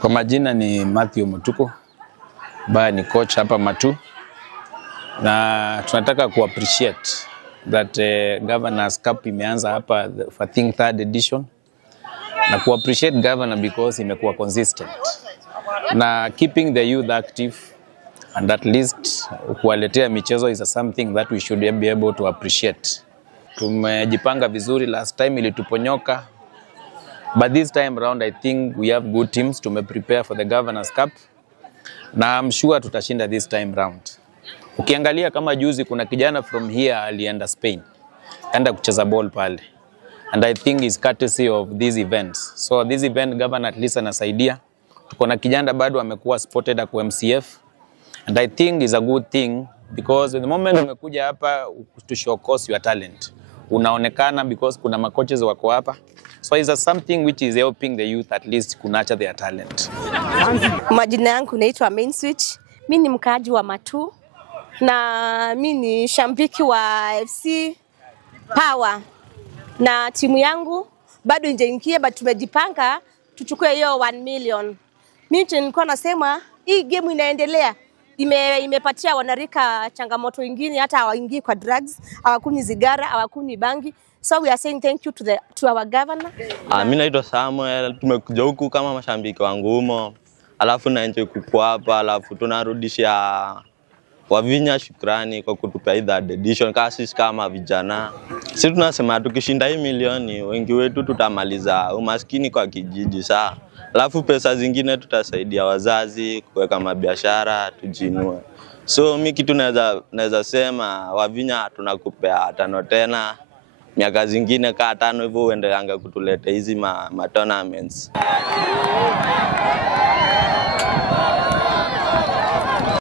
Kwa majina ni Matthew Mutuku, ambaye ni coach hapa Matu, na tunataka appreciate that Governors Cup imeanza hapa for I think 3rd edition, na appreciate governor because imekuwa consistent na keeping the youth active, and at least kuwaletea michezo is something that we should be able to appreciate. Tumejipanga vizuri, last time ilituponyoka, but this time around I think we have good teams to prepare for the Governors Cup, na I'm sure tutashinda this time round. Ukiangalia kama juzi kuna kijana from here alienda Spain, enda kucheza ball pale, and I think is courtesy of these events. So this event governor at least anasaidia. Tuko na kijana bado amekuwa spotted kwa MCF, and I think is a good thing because the moment umekuja hapa to showcase your talent, unaonekana because kuna makoches wako hapa. So is something which is helping the youth at least kunurture their talent. Majina yangu naitwa Main Switch. Mimi ni mkaaji wa Matu na mimi ni shambiki wa FC Power, na timu yangu bado injaingia, but tumejipanga tuchukue hiyo 1 million. Mimi nilikuwa nasema hii game inaendelea, imepatia wanarika changamoto nyingine, hata hawaingii kwa drugs, hawakuni sigara, hawakuni bangi. So we are saying thank you to our governor. Mimi naitwa Samuel, tumekuja huku kama mashambiki wa Ngumo. Alafu na enjoy kuwa hapa, alafu tunarudishia Wavinya shukrani kwa kutupea hii 3rd edition kama vijana. Sisi tunasema tukishinda hii milioni, wengi wetu tutamaliza umaskini kwa kijiji saa. Alafu pesa zingine tutasaidia wazazi kuweka mabiashara tujinue. So mimi kitu naweza sema Wavinya tunakupea 5 tena. Miaka zingine kaa 5 hivyo uendeanga kutuleta hizi ma tournaments.